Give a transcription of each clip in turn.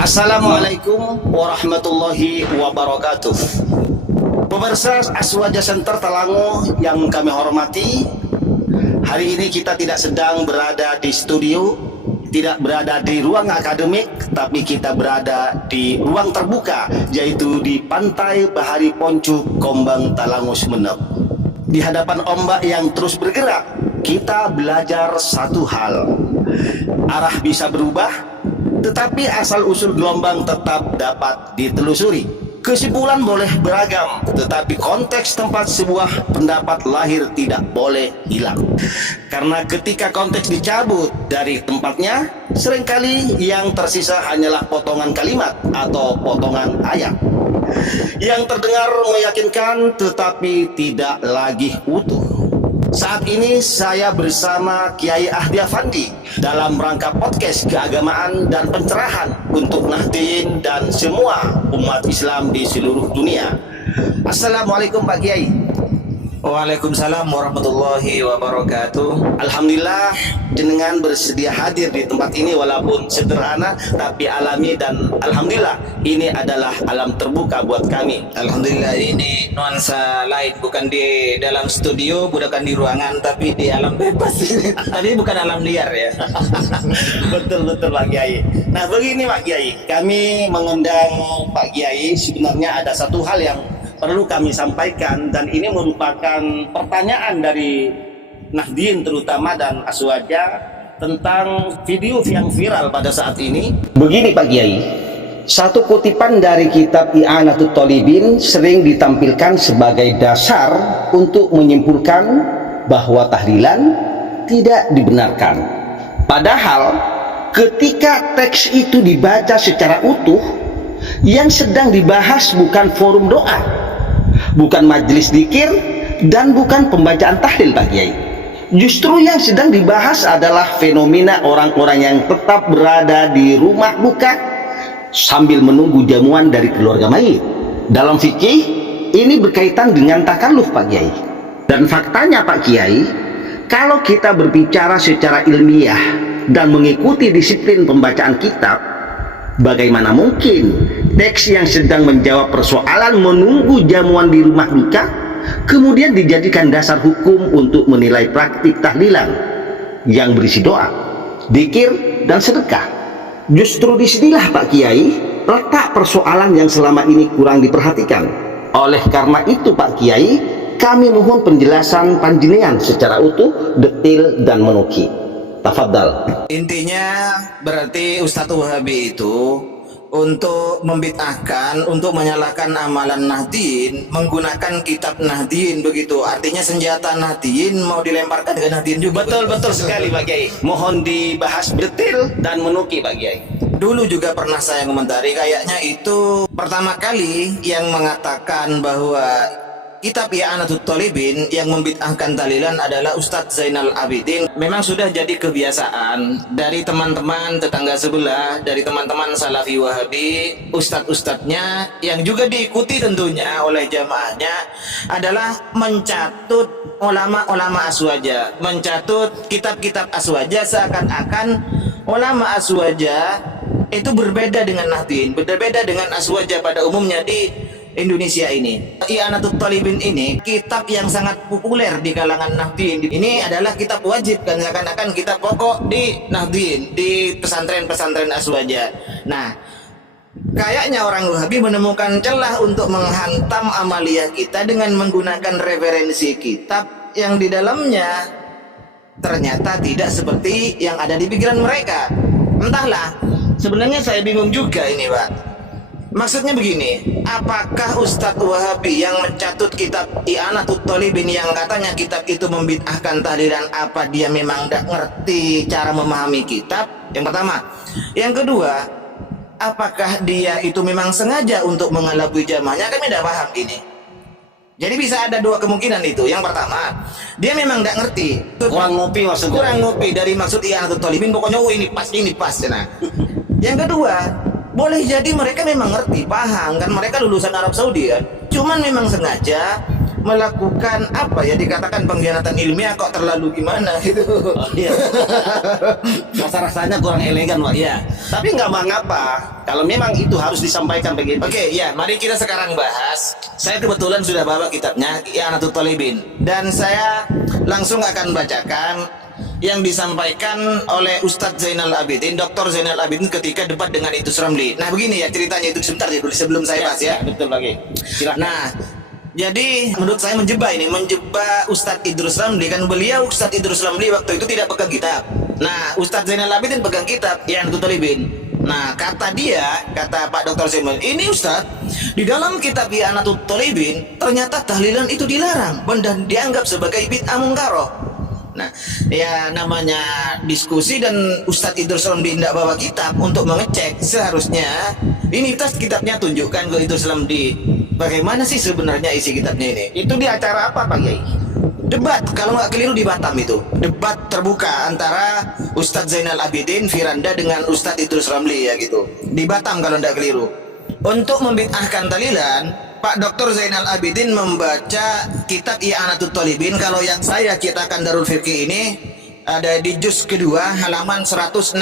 Assalamualaikum warahmatullahi wabarakatuh. Pemirsa Aswaja Center Talango yang kami hormati, hari ini kita tidak sedang berada di studio, tidak berada di ruang akademik, tapi kita berada di ruang terbuka, yaitu di Pantai Bahari Poncuk, Kombang, Talango, Sumeneb. Di hadapan ombak yang terus bergerak, kita belajar satu hal. Arah bisa berubah, tetapi asal-usul gelombang tetap dapat ditelusuri. Kesimpulan boleh beragam, tetapi konteks tempat sebuah pendapat lahir tidak boleh hilang. Karena ketika konteks dicabut dari tempatnya, seringkali yang tersisa hanyalah potongan kalimat atau potongan ayat yang terdengar meyakinkan tetapi tidak lagi utuh. Saat ini saya bersama Kiai Ahdi Afandi dalam rangka podcast keagamaan dan pencerahan untuk Nahdien dan semua umat Islam di seluruh dunia. Assalamualaikum Pak Kiai. Waalaikumsalam warahmatullahi wabarakatuh. Alhamdulillah jenengan bersedia hadir di tempat ini walaupun sederhana tapi alami, dan alhamdulillah ini adalah alam terbuka buat kami. Alhamdulillah ini nuansa lain, bukan di dalam studio, bukan di ruangan, tapi di alam bebas ini. Tapi bukan alam liar ya. Betul Pak Kiai. Nah begini Pak Kiai, kami mengundang Pak Kiai sebenarnya ada satu hal yang perlu kami sampaikan, dan ini merupakan pertanyaan dari Nahdien terutama dan Aswaja tentang video yang viral pada saat ini. Begini Pak Kiai, satu kutipan dari kitab I'anatul Thalibin sering ditampilkan sebagai dasar untuk menyimpulkan bahwa tahlilan tidak dibenarkan. Padahal ketika teks itu dibaca secara utuh, yang sedang dibahas bukan forum doa, bukan majelis dzikir, dan bukan pembacaan tahlil Pak Kiai. Justru yang sedang dibahas adalah fenomena orang-orang yang tetap berada di rumah duka sambil menunggu jamuan dari keluarga mayit. Dalam fikih ini berkaitan dengan takalluf Pak Kiai. Dan faktanya Pak Kiai, kalau kita berbicara secara ilmiah dan mengikuti disiplin pembacaan kitab, bagaimana mungkin teks yang sedang menjawab persoalan menunggu jamuan di rumah duka kemudian dijadikan dasar hukum untuk menilai praktik tahlilan yang berisi doa, dzikir, dan sedekah? Justru disinilah Pak Kiai letak persoalan yang selama ini kurang diperhatikan. Oleh karena itu Pak Kiai, kami mohon penjelasan panjenengan secara utuh, detail, dan menuki. Tafadhal. Intinya berarti Ustadz Wahabi itu untuk membid'ahkan, untuk menyalahkan amalan Nahdien menggunakan kitab Nahdien begitu. Artinya senjata Nahdien mau dilemparkan ke Nahdien juga. Betul sekali Pak Kiai. Mohon dibahas detail dan menuki Pak Kiai. Dulu juga pernah saya komentari, kayaknya itu pertama kali yang mengatakan bahwa kitab I'anatul Thalibin yang membid'ahkan tahlilan adalah Ustadz Zainal Abidin. Memang sudah jadi kebiasaan dari teman-teman tetangga sebelah, dari teman-teman Salafi Wahabi, ustadz-ustadznya yang juga diikuti tentunya oleh jamaahnya adalah mencatut ulama-ulama Aswaja, mencatut kitab-kitab Aswaja, seakan-akan ulama Aswaja itu berbeda dengan Nahdien, berbeda dengan Aswaja pada umumnya di Indonesia ini. I'anatul Thalibin ini kitab yang sangat populer di kalangan Nahdien. Ini adalah kitab wajib, kan, seakan-akan kitab pokok di Nahdien, di pesantren-pesantren Aswaja. Nah, kayaknya orang Wahabi menemukan celah untuk menghantam amaliyah kita dengan menggunakan referensi kitab yang di dalamnya ternyata tidak seperti yang ada di pikiran mereka. Entahlah, sebenarnya saya bingung juga ini Pak. Maksudnya begini, apakah Ustadz Wahabi yang mencatut kitab I'anatul Thalibin yang katanya kitab itu membid'ahkan tahlilan, apa dia memang tidak ngerti cara memahami kitab? Yang pertama. Yang kedua, apakah dia itu memang sengaja untuk mengelabui jamaahnya? Kami tidak paham ini. Jadi bisa ada dua kemungkinan itu. Yang pertama, dia memang tidak ngerti. Kurang ngopi maksudnya. Kurang ngopi dari maksud I'anatul Thalibin, pokoknya ini pas. Nah. Yang kedua, boleh jadi mereka memang ngerti, paham, kan mereka lulusan Arab Saudi kan. Cuman memang sengaja melakukan apa ya, dikatakan pengkhianatan ilmiah kok terlalu gimana gitu. Oh, iya. Rasa-rasanya kurang elegan, Pak. Ya. Tapi nggak mengapa kalau memang itu harus disampaikan begitu. Oke, ya, mari kita sekarang bahas. Saya kebetulan sudah bawa kitabnya I'anatul Thalibin, dan saya langsung akan bacakan yang disampaikan oleh Ustadz Zainal Abidin, Dr. Zainal Abidin ketika debat dengan Idrus Ramli. Nah, begini ya ceritanya, itu sebentar ya dulu sebelum saya bahas ya. Betul lagi. Silakan. Nah, jadi menurut saya menjebak Ustadz Idrus Ramli, kan beliau Ustadz Idrus Ramli waktu itu tidak pegang kitab. Nah, Ustadz Zainal Abidin pegang kitab I'anatul Thalibin. Nah, kata Pak Dr. Zainal, ini Ustadz, di dalam kitab I'anatul Thalibin ternyata tahlilan itu dilarang dan dianggap sebagai bid'ah mungkaroh. Nah, ya namanya diskusi dan Ustadz Idrus Ramli tidak bawa kitab untuk mengecek. Seharusnya ini kitabnya tunjukkan ke Idrus Ramli bagaimana sih sebenarnya isi kitabnya ini. Itu di acara apa, Pak Kiai? Debat, kalau nggak keliru di Batam itu. Debat terbuka antara Ustadz Zainal Abidin Firanda dengan Ustadz Idrus Ramli ya gitu. Di Batam kalau nggak keliru. Untuk membid'ahkan tahlilan, Pak Dr. Zainal Abidin membaca kitab I'anatul Thalibin. Kalau yang saya cetakan Darul Fiqih ini ada di juz kedua halaman 165.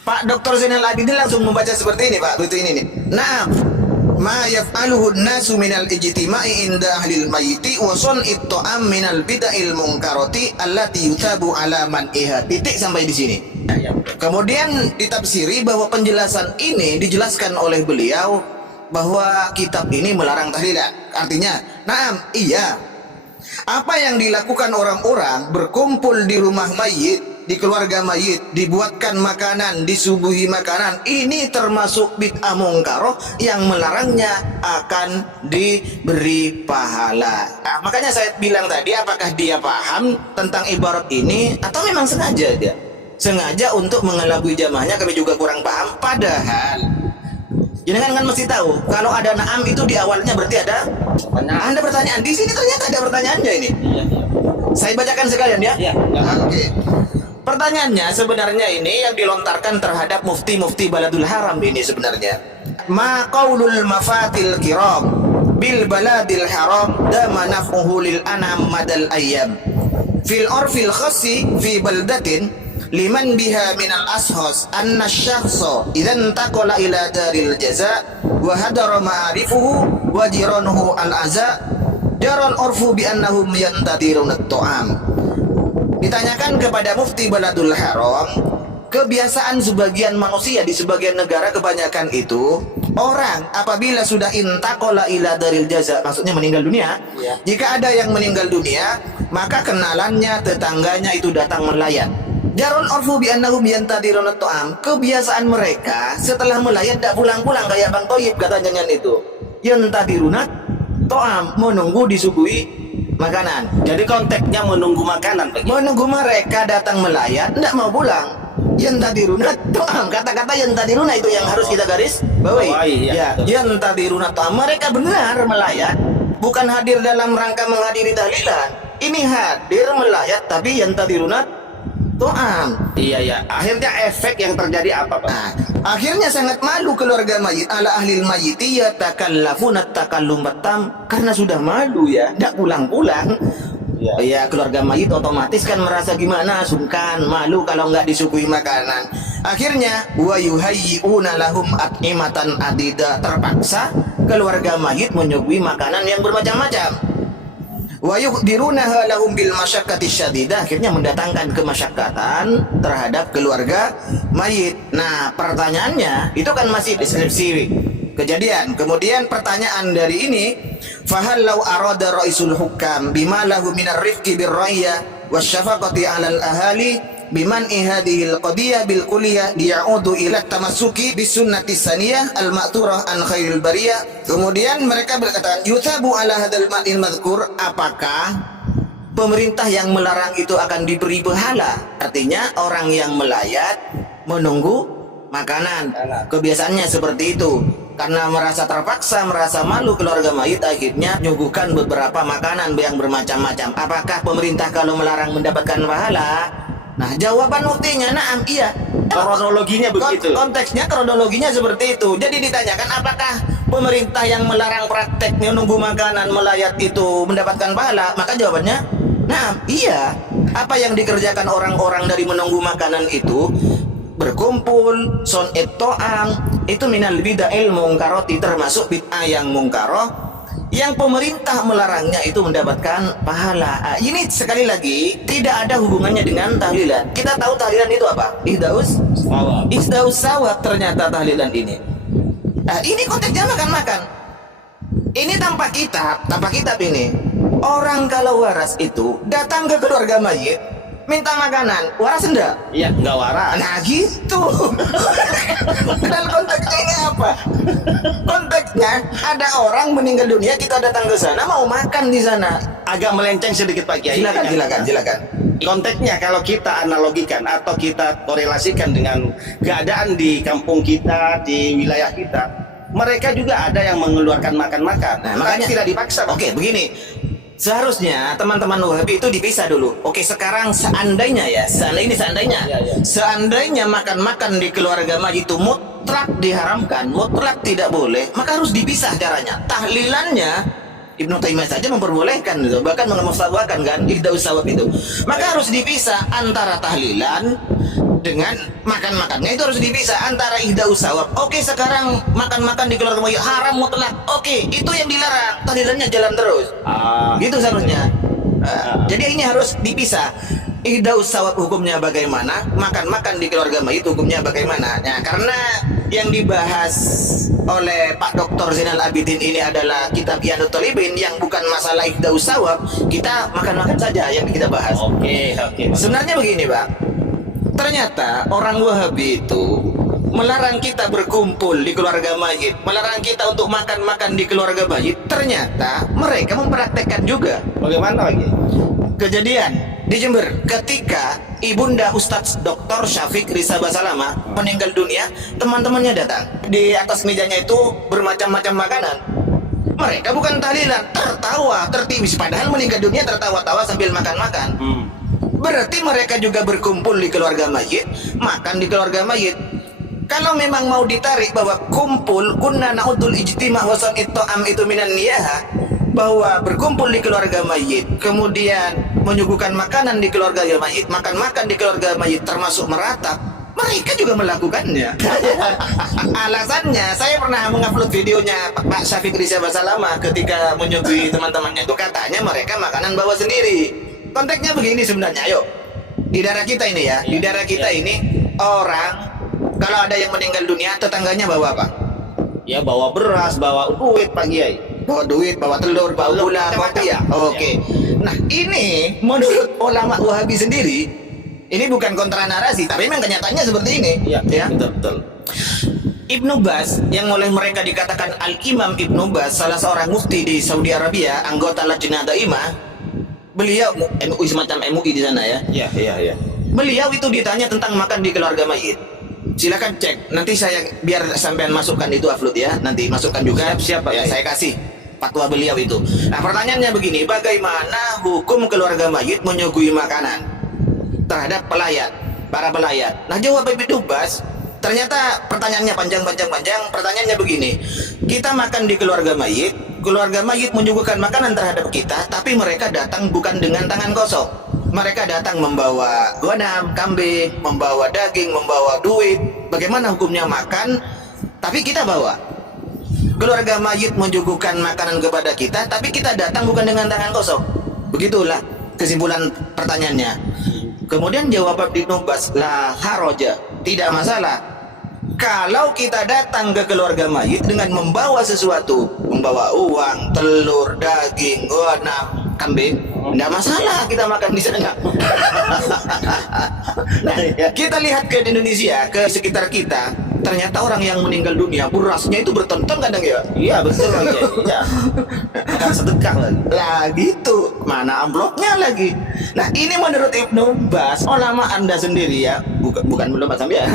Pak Dr. Zainal Abidin langsung membaca seperti ini, Pak. Betul ini nih. Naam, ma yaf'aluhu an-nasu minal ijtima'i inda ahlil mayyiti wa sun'it ta'am minal bid'il munkarati allati yutabu ala man iha. Titik sampai di sini. Kemudian ditafsiri bahwa penjelasan ini dijelaskan oleh beliau bahwa kitab ini melarang tahlilan. Artinya, naam, iya. Apa yang dilakukan orang-orang berkumpul di rumah mayit, di keluarga mayit, dibuatkan makanan, disuguhi makanan, ini termasuk bid'ah mungkaroh yang melarangnya akan diberi pahala. Nah, makanya saya bilang tadi, apakah dia paham tentang ibarat ini atau memang sengaja dia? Sengaja untuk mengelabui jamaahnya, kami juga kurang paham. Padahal jangan kan mesti tahu kalau ada naam itu di awalnya berarti ada pertanyaan. Di sini ternyata ada pertanyaannya ini. Iya. Saya bacakan sekalian ya. Iya. Oke. Pertanyaannya sebenarnya ini yang dilontarkan terhadap mufti Baladul Haram ini sebenarnya. Ma qaulul mafatil kiram bil baladil haram dama naf'uhu lil anam madal ayyam. Fil urfil khassi fi baldatin liman biha minal ashos anna syakhsa idzan taqala ila daril jaza wa hadara ma'arifuhu wa jiranuhu al-aza jaral urfu bi annahum yantadiruna at-ta'am. Ditanyakan kepada Mufti Baladul Haram, kebiasaan sebagian manusia di sebagian negara kebanyakan itu orang apabila sudah intaqala ila daril jaza, maksudnya meninggal dunia, jika ada yang meninggal dunia maka kenalannya, tetangganya itu datang melayat. Jarun orfu bi annahum yantadiruna ta'am. Kebiasaan mereka setelah melayat tidak pulang-pulang kayak Bang Toyib katanya itu. Yantadiruna ta'am, menunggu disuguhi makanan. Jadi konteksnya menunggu makanan, Pak Kiai. Menunggu mereka datang melayat, tidak mau pulang. Yantadiruna ta'am. Kata-kata yantadiruna itu yang harus kita garis bawahi. Ya, yantadiruna ta'am. Mereka benar melayat, bukan hadir dalam rangka menghadiri tahlilan. Ini hadir melayat tapi yantadiruna ta'am. Iya. Akhirnya efek yang terjadi apa, Pak? Nah, akhirnya sangat malu keluarga mayit ala ahlil mayyiti yatakallafuna takallum batam, karena sudah malu ya, tidak pulang-pulang. Ya, keluarga mayit otomatis kan merasa gimana, sungkan, malu kalau nggak disuguhi makanan. Akhirnya wa yuhayyi'una lahum at'imatan adida, terpaksa keluarga mayit menyuguhi makanan yang bermacam-macam. Wa yuqdirunaha lahum bil masyaqqati syadidah, akhirnya mendatangkan kemasyakatan terhadap keluarga mayit. Nah, pertanyaannya itu kan masih deskripsi kejadian. Kemudian pertanyaan dari ini, fahal law arada raisul hukam bima lahu minar rifqi bir ra'ya wasyafaqati 'alal ahali biman ihadihil qadiyah bil kulliyah liya'udu ila tamassuki bis sunnati saniyah al ma'turah an khairil bariyah. Kemudian mereka berkata, yuthabu ala hadzal ma'il madhkur, apakah pemerintah yang melarang itu akan diberi pahala? Artinya orang yang melayat menunggu makanan, kebiasaannya seperti itu. Karena merasa terpaksa, merasa malu keluarga mayit, akhirnya nyuguhkan beberapa makanan yang bermacam-macam. Apakah pemerintah kalau melarang mendapatkan pahala? Nah, jawaban muftinya naam, iya. Kronologinya begitu. Konteksnya, kronologinya seperti itu. Jadi ditanyakan apakah pemerintah yang melarang praktek menunggu makanan melayat itu mendapatkan pahala? Maka jawabannya, nah iya. Apa yang dikerjakan orang-orang dari menunggu makanan itu, berkumpul, son to'am, itu minal bid'ahil mungkaroti, termasuk bid'ah yang mungkaroh, yang pemerintah melarangnya itu mendapatkan pahala. Ini sekali lagi tidak ada hubungannya dengan tahlilan. Kita tahu tahlilan itu apa? Ihdaus sawab ternyata tahlilan ini. Ini konteksnya makan-makan. Ini tanpa kitab ini. Orang kalau waras itu datang ke keluarga mayit minta makanan, waras enggak? Iya, enggak waras. Nah gitu. Dan konteksnya ini apa? Konteksnya ada orang meninggal dunia, kita datang ke sana mau makan di sana. Agak melenceng sedikit Pak Kiai. Silakan. Konteksnya kalau kita analogikan atau kita korelasikan dengan keadaan di kampung kita, di wilayah kita, mereka juga ada yang mengeluarkan makan-makan. Nah, makanya tidak dipaksa. Oke, begini. Seharusnya teman-teman Wahabi itu dipisah dulu. Oke, sekarang seandainya seandainya makan-makan di keluarga mayit itu mutlak diharamkan, mutlak tidak boleh, maka harus dipisah caranya. Tahlilannya Ibnu Taimiyah saja memperbolehkan itu, bahkan mengemustabahkan kan ihdaus sawab itu. Maka harus dipisah antara tahlilan dengan makan-makannya, itu harus dipisah antara ihdaus sawab. Oke, sekarang makan-makan di keluarga mayit haram mutlak. Oke, itu yang dilarang, tahlilannya jalan terus. Gitu seharusnya. Jadi ini harus dipisah. Ihdaus sawab hukumnya bagaimana, makan-makan di keluarga mayit hukumnya bagaimana. Nah, karena yang dibahas oleh Pak Dr. Zainal Abidin ini adalah kitab Iyanut Thalibin yang bukan masalah ihdaus sawab, kita makan-makan saja yang kita bahas. Oke. Sebenarnya begini, Pak. Ternyata orang Wahabi itu melarang kita berkumpul di keluarga mayit, melarang kita untuk makan-makan di keluarga mayit. Ternyata mereka mempraktekkan juga. Bagaimana lagi? Kejadian di Jember ketika ibunda Ustadz Dr. Syafiq Risa Basalama meninggal dunia, teman-temannya datang. Di atas mejanya itu bermacam-macam makanan. Mereka bukan tahlilan, tertawa, tertibis. Padahal meninggal dunia tertawa-tawa sambil makan-makan. Berarti mereka juga berkumpul di keluarga mayit, makan di keluarga mayit. Kalau memang mau ditarik bahwa kumpul kunna na'udul ijtima' wa san'itto'am itu minan niyaha, bahwa berkumpul di keluarga mayit, kemudian menyuguhkan makanan di keluarga mayit, makan-makan di keluarga mayit termasuk meratap, mereka juga melakukannya. Alasannya, saya pernah mengupload videonya Pak Syafiq Risa Basalama ketika menyuguhi teman-temannya itu, katanya mereka makanan bawa sendiri. Konteksnya begini sebenarnya, ayo. Di daerah kita ini ya, di daerah kita ini orang kalau ada yang meninggal dunia, tetangganya bawa apa? Ya bawa beras, bawa duit Pak Kiai. Bawa duit, bawa telur, bawa gula, bawa ya. Oke. Nah, ini menurut ulama Wahabi sendiri, ini bukan kontra narasi, tapi memang kenyataannya seperti ini. Iya, betul. Ibnu Baz, yang oleh mereka dikatakan Al-Imam Ibnu Baz, salah seorang mufti di Saudi Arabia, anggota Lajnah Daimah, beliau MUI, semacam MUI di sana ya. Iya. Beliau itu ditanya tentang makan di keluarga mayit. Silakan cek. Nanti saya biar sampean masukkan itu upload ya. Nanti masukkan juga. Siapa ya? Saya kasih fatwa beliau itu. Nah, pertanyaannya begini, bagaimana hukum keluarga mayit menyuguhi makanan terhadap para pelayat? Nah, jawab Ibnu Baz. Ternyata pertanyaannya panjang. Pertanyaannya begini, kita makan di keluarga mayit menyuguhkan makanan terhadap kita, tapi mereka datang bukan dengan tangan kosong. Mereka datang membawa gonam, kambing, membawa daging, membawa duit. Bagaimana hukumnya makan, tapi kita bawa? Keluarga mayit menyuguhkan makanan kepada kita, tapi kita datang bukan dengan tangan kosong. Begitulah kesimpulan pertanyaannya. Kemudian jawab Ibnu Baz, la haraja, tidak masalah. Kalau kita datang ke keluarga mayit dengan membawa sesuatu, membawa uang, telur, daging, gonam, kambing, tidak masalah kita makan di sana. Nah, kita lihat ke Indonesia, ke sekitar kita, ternyata orang yang meninggal dunia berasnya itu bertonton kadang ya. Iya betul lagi. Iya. Makan sedekah lagi. Lah gitu, mana amplopnya lagi. Nah, ini menurut Ibnu Baz, ulama Anda sendiri ya, bukan belum Pak ya.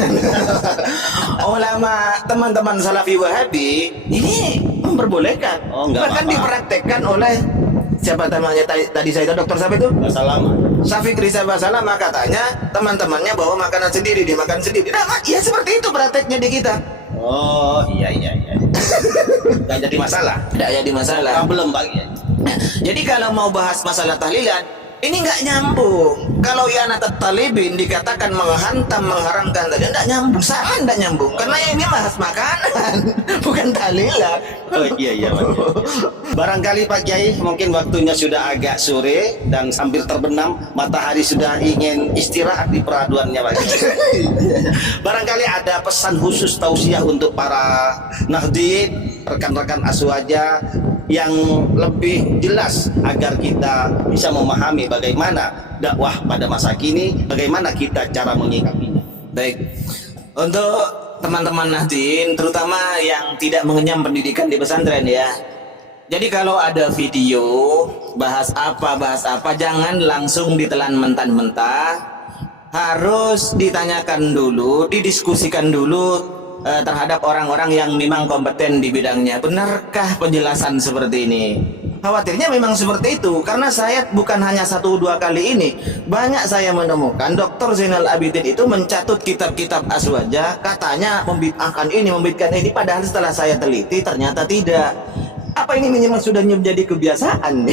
Ulama teman-teman Salafi Wahabi ini memperbolehkan, bahkan dipraktekkan oleh siapa namanya tadi saya tahu, dokter siapa itu? Basalama. Syafiq Risa Basalama, katanya teman-temannya bawa makanan sendiri, dia makan sendiri. Nah, ya seperti itu prakteknya di kita. Oh iya. nggak jadi masalah. Tidak jadi masalah. Problem Pak Kiai. Nah, jadi kalau mau bahas masalah tahlilan, ini nggak nyambung. Kalau i'anatul talibin dikatakan menghantam, mengharamkan tadi, nggak nyambung, sangat nggak nyambung. Karena ini bahas makanan, bukan tahlilan. Oh iya Pak Kiai. Barangkali Pak Kiai mungkin waktunya sudah agak sore dan hampir terbenam, matahari sudah ingin istirahat di peraduannya Pak Kiai. Barangkali ada pesan khusus tausiah untuk para nahdien, rekan-rekan aswaja yang lebih jelas agar kita bisa memahami bagaimana dakwah pada masa kini, bagaimana kita cara menyikapinya. Baik, untuk teman-teman nahdien, terutama yang tidak mengenyam pendidikan di pesantren ya. Jadi kalau ada video bahas apa, jangan langsung ditelan mentah-mentah. Harus ditanyakan dulu, didiskusikan dulu terhadap orang-orang yang memang kompeten di bidangnya. Benarkah penjelasan seperti ini? Khawatirnya memang seperti itu, karena saya bukan hanya 1-2 kali ini, banyak saya menemukan Dr. Zainal Abidin itu mencatut kitab-kitab aswaja, katanya membid'ahkan ini, membid'ahkan ini, padahal setelah saya teliti ternyata tidak. Apa ini memang sudah menjadi kebiasaan?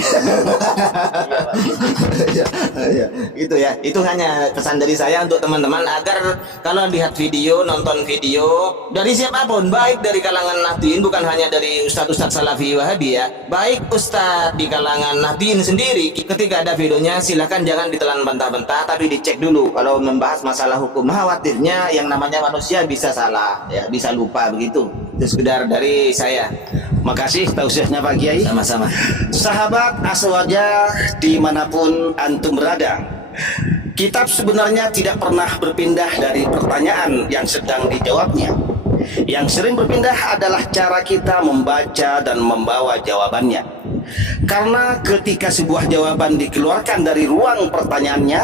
Itu ya, itu hanya pesan dari saya untuk teman-teman agar kalau lihat video, nonton video dari siapapun, baik dari kalangan nahdien, bukan hanya dari ustadz-ustadz salafi wahabi ya, baik ustadz di kalangan nahdien sendiri, ketika ada videonya silakan jangan ditelan mentah-mentah, tapi dicek dulu. Kalau membahas masalah hukum, khawatirnya yang namanya manusia bisa salah ya, bisa lupa begitu. Itu sekedar dari saya. Makasih tausiahnya Pak Kiai. Sama-sama. Sahabat aswaja dimanapun antum berada, kitab sebenarnya tidak pernah berpindah dari pertanyaan yang sedang dijawabnya. Yang sering berpindah adalah cara kita membaca dan membawa jawabannya. Karena ketika sebuah jawaban dikeluarkan dari ruang pertanyaannya,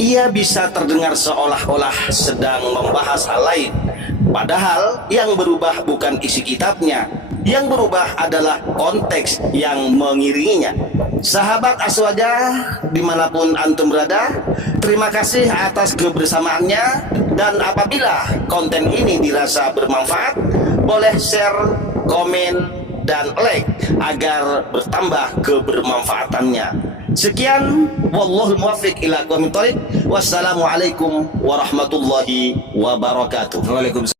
ia bisa terdengar seolah-olah sedang membahas hal lain. Padahal yang berubah bukan isi kitabnya, yang berubah adalah konteks yang mengiringinya. Sahabat aswaja dimanapun antum berada, terima kasih atas kebersamaannya, dan apabila konten ini dirasa bermanfaat, boleh share, komen, dan like agar bertambah kebermanfaatannya. Sekian, wallahul muwaffiq ila aqwamit thoriq. Wassalamualaikum warahmatullahi wabarakatuh. Waalaikumsalam.